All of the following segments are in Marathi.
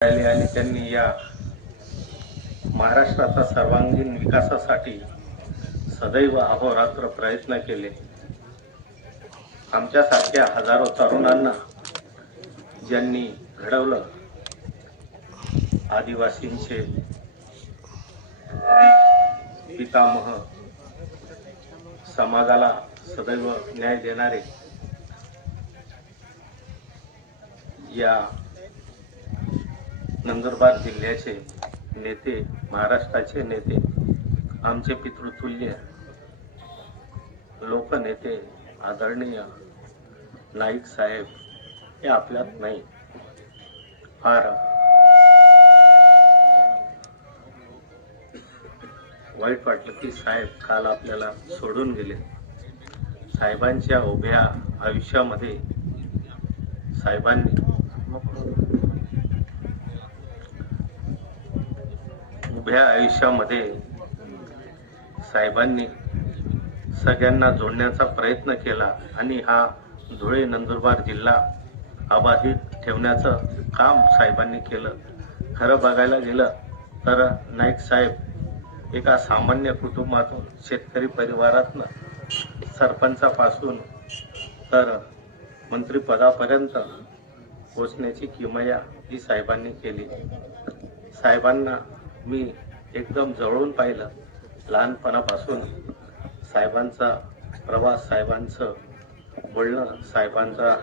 राहिले आणि त्यांनी या महाराष्ट्राचा सर्वांगीण विकासासाठी सदैव अहोरात्र प्रयत्न केले. आमच्यासारख्या हजारो तरुणांना ज्यांनी घडवलं आदिवासींचे पितामह समाजाला सदैव न्याय देणारे या नंदुरबार जिल्ह्याचे नेते महाराष्ट्राचे नेते आमचे पितृतुल्य लोकनेते आदरणीय नाईक साहेब हे आपल्यात नाही. फार वाईट वाटलं की साहेब काल आपल्याला सोडून गेले. साहेबांच्या उभ्या आयुष्यामध्ये साहेबांनी उभ्या आयुष्यामध्ये साहेबांनी सगळ्यांना जोडण्याचा प्रयत्न केला आणि हा धुळे नंदुरबार जिल्हा अबाधित ठेवण्याचं काम साहेबांनी केलं. खरं बघायला गेलं तर नाईक साहेब एका सामान्य कुटुंबातून शेतकरी परिवारातनं सरपंचापासून तर मंत्रिपदापर्यंत पोचण्याची किमया ही साहेबांनी केली. साहेबांना मी एकदम जवळून पाहिलं. लहानपणापासून साहेबांचा प्रवास साहेबांचं बोलणं साहेबांचा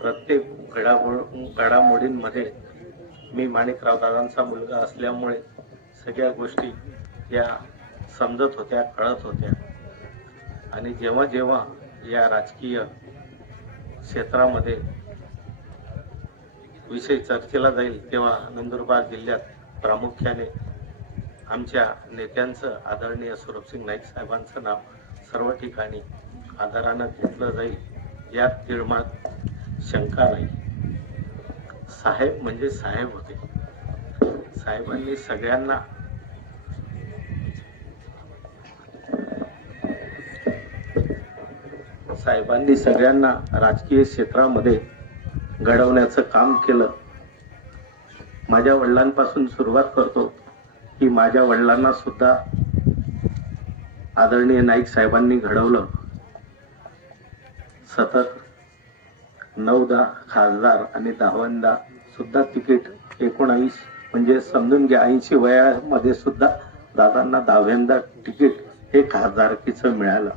प्रत्येक घडामोड घडामोडींमध्ये मी माणिकराव दादांचा मुलगा असल्यामुळे सगळ्या गोष्टी या समजत होत्या कळत होत्या. आणि जेव्हा जेव्हा या राजकीय क्षेत्रामध्ये विषय चर्चेला जाईल तेव्हा नंदुरबार जिल्ह्यात प्रामुख्याने आमच्या नेत्यांचं आदरणीय स्वरूपसिंग नाईक साहेबांचं नाव सर्व ठिकाणी आदरानं घेतलं जाईल यात तिळमात शंका नाही. साहेब म्हणजे साहेब होते. साहेबांनी सगळ्यांना साहेबांनी सगळ्यांना राजकीय क्षेत्रामध्ये घडवण्याचं काम केलं. माझ्या वडिलांपासून सुरुवात करतो की माझ्या वडिलांना सुद्धा आदरणीय नाईक साहेबांनी घडवलं. सतत नऊदा खासदार आणि दहावंदा सुद्धा तिकीट एकोणावीस म्हणजे समजून घ्या ऐंशी वयामध्ये सुद्धा दादांना दहाव्यांदा तिकीट हे खासदारकीचं मिळालं.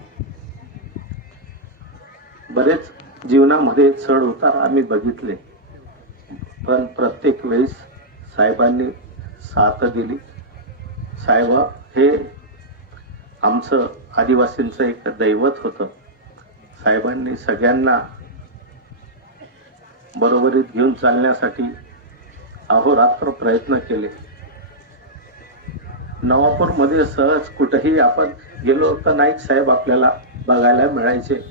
बरेच जीवनामध्ये चढ उतार आम्ही बघितले. पण प्रत्येक वेळेस साहेबांनी साथ दिली. साहेब हे आमचं आदिवासींचं एक दैवत होतं. साहेबांनी सगळ्यांना बरोबरीत घेऊन चालण्यासाठी अहोरात्र प्रयत्न केले. नवापूरमध्ये सहज कुठेही आपण गेलो तर नाईक साहेब आपल्याला बघायला मिळायचे.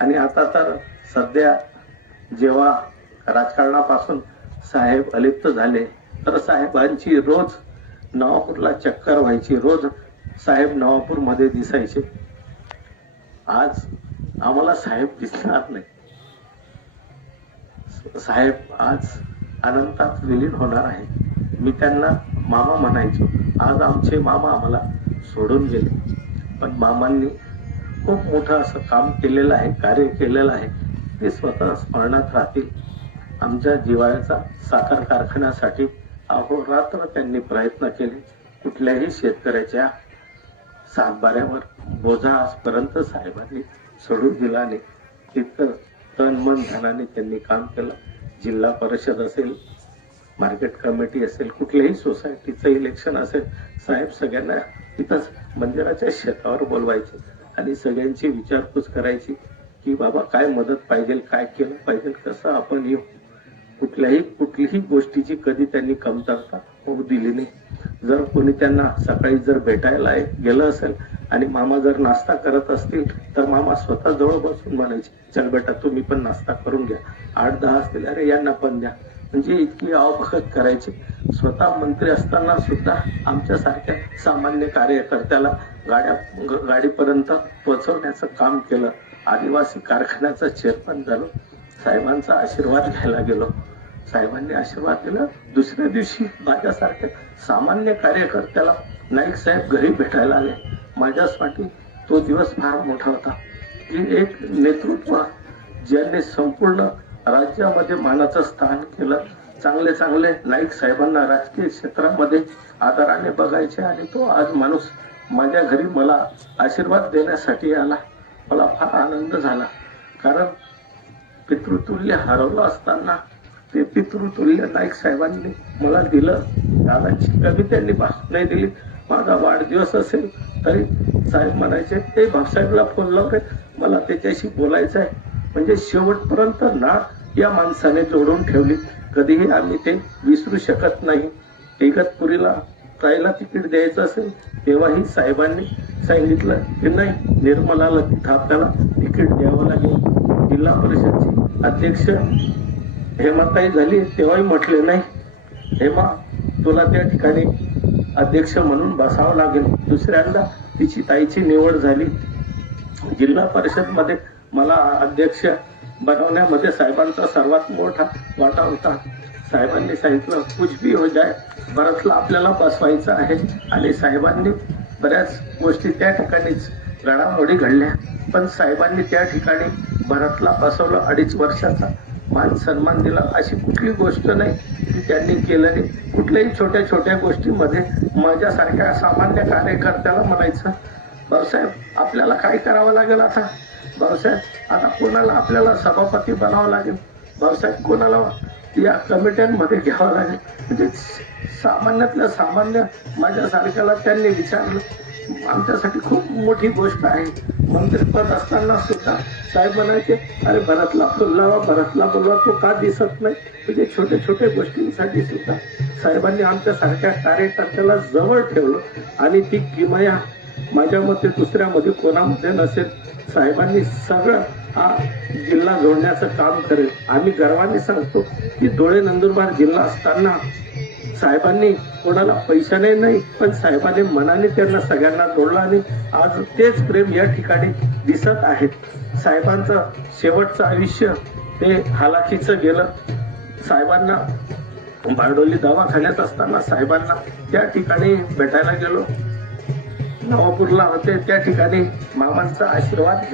आणि आता तर सध्या जेव्हा राजकारणापासून साहेब अलिप्त झाले तर साहेबांची रोज नवापूरला चक्कर व्हायची रोज साहेब नवापूरमध्ये दिसायचे. आज आम्हाला साहेब दिसणार नाही. साहेब आज अनंतात विलीन होणार आहे. मी त्यांना मामा म्हणायचो. आज आमचे मामा आम्हाला सोडून गेले. पण मामांनी खूप मोठं असं काम केलेलं आहे कार्य केलेलं आहे. ते स्वतः स्मरणात राहतील. आमच्या जिवाळ्याचा साखर कारखान्यासाठी अहोरात्र त्यांनी प्रयत्न केले. कुठल्याही शेतकऱ्याच्या सातबाऱ्यावर बोजा आजपर्यंत साहेबांनी सोडून दिला नाही. तितकं तन मन धनाने त्यांनी काम केलं. जिल्हा परिषद असेल मार्केट कमिटी असेल कुठल्याही सोसायटीचं इलेक्शन असेल साहेब सगळ्यांना तिथंच मंदिराच्या शेतावर बोलवायचे आणि सगळ्यांची विचारपूस करायची की बाबा काय मदत पाहिजे काय केलं पाहिजे कसं आपण येऊ? कुठल्याही कुठलीही गोष्टीची कधी त्यांनी कमतरता होऊ दिली नाही. जर कोणी त्यांना सकाळी जर भेटायला गेलं असेल आणि मामा जर नाश्ता करत असतील तर मामा स्वतः जवळ बसून म्हणायचे चल बेटा तुम्ही पण नाश्ता करून घ्या. आठ दहा असतील अरे यांना पण द्या. म्हणजे इतकी अवभगत करायची. स्वतः मंत्री असताना सुद्धा आमच्यासारख्या सामान्य कार्यकर्त्याला गाड्या गाडीपर्यंत पोहोचवण्याचं काम केलं. आदिवासी कारखान्याचं चेअरमन झालो. साहेबांचा आशीर्वाद घ्यायला गेलो. साहेबांनी आशीर्वाद दिला. दुसऱ्या दिवशी माझ्यासारख्या सामान्य कार्यकर्त्याला नाईक साहेब घरी भेटायला आले. माझ्यासाठी तो दिवस फार मोठा होता. की एक नेतृत्व ज्यांनी संपूर्ण राज्यामध्ये मानाचं स्थान केलं चांगले चांगले नाईक साहेबांना राजकीय क्षेत्रामध्ये आदराने बघायचे आणि तो आज माणूस माझ्या घरी मला आशीर्वाद देण्यासाठी आला. मला फार आनंद झाला. कारण पितृतुल्य हरवलं असताना ते पितृतुल्य नाईक साहेबांनी मला दिलं. दादाची कमी त्यांनी नाही दिली. माझा वाढदिवस असेल तरी साहेब म्हणायचे ते भाऊसाहेबला फोन लावले मला त्याच्याशी बोलायचं आहे. म्हणजे शेवटपर्यंत ना या माणसाने जोडून ठेवली. कधीही आम्ही ते विसरू शकत नाही. इगतपुरीला जायला तिकीट द्यायचं असेल तेव्हाही साहेबांनी सांगितलं की नाही निर्मलाला तिथं आपल्याला तिकीट द्यावं लागेल. जिल्हा परिषदची अध्यक्ष हेमाताई झाली तेव्हाही म्हटले नाही हेमा तुला त्या ठिकाणी अध्यक्ष म्हणून बसावं लागेल. दुसऱ्यांदा तिची ताईची निवड झाली. जिल्हा परिषदमध्ये मला अध्यक्ष बनवण्यामध्ये साहेबांचा सर्वात मोठा वाटा होता. साहेबांनी सांगितलं कुछ भी हो जाय भरतला आपल्याला बसवायचं आहे. आणि साहेबांनी बऱ्याच गोष्टी त्या ठिकाणीच घडामोडी घडल्या. पण साहेबांनी त्या ठिकाणी भरतला बसवलं अडीच वर्षाचा. मान सन्मान दिला. अशी कुठली गोष्ट नाही की त्यांनी केलं नाही कुठल्याही छोट्या छोट्या गोष्टीमध्ये माझ्यासारख्या सामान्य कार्यकर्त्याला म्हणायचं भाऊसाहेब आपल्याला काय करावं लागेल आता? भाऊसाहेब आता कोणाला आपल्याला सभापती बनावं लागेल? भाऊसाहेब कोणाला या कमिट्यांमध्ये घ्यावं लागेल? म्हणजे सामान्यातल्या सामान्य माझ्यासारख्याला त्यांनी विचारलं. आमच्यासाठी खूप मोठी गोष्ट आहे. मंत्रिपद असताना सुद्धा साहेब म्हणायचे अरे भरतला बोलवा भरतला बोलवा तो का दिसत नाही? म्हणजे छोट्या छोट्या गोष्टींसाठी सुद्धा साहेबांनी आमच्यासारख्या कार्यकर्त्याला जवळ ठेवलं आणि ती किमया माझ्या मते दुसऱ्यामध्ये कोणामध्ये नसेल. साहेबांनी सगळं हा जिल्हा जोडण्याचं काम करेल. आम्ही गर्वाने सांगतो की डोळे नंदुरबार जिल्हा असताना साहेबांनी कोणाला पैशाने नाही पण साहेबांनी मनाने त्यांना सगळ्यांना जोडलं आणि आज तेच प्रेम या ठिकाणी दिसत आहेत साहेबांचं शेवटचं आयुष्य ते हालाखीचं गेलं. साहेबांना बारडोली दवाखान्यात असताना साहेबांना त्या ठिकाणी भेटायला गेलो. नवापूरला होते त्या ठिकाणी मामांचा आशीर्वाद घेत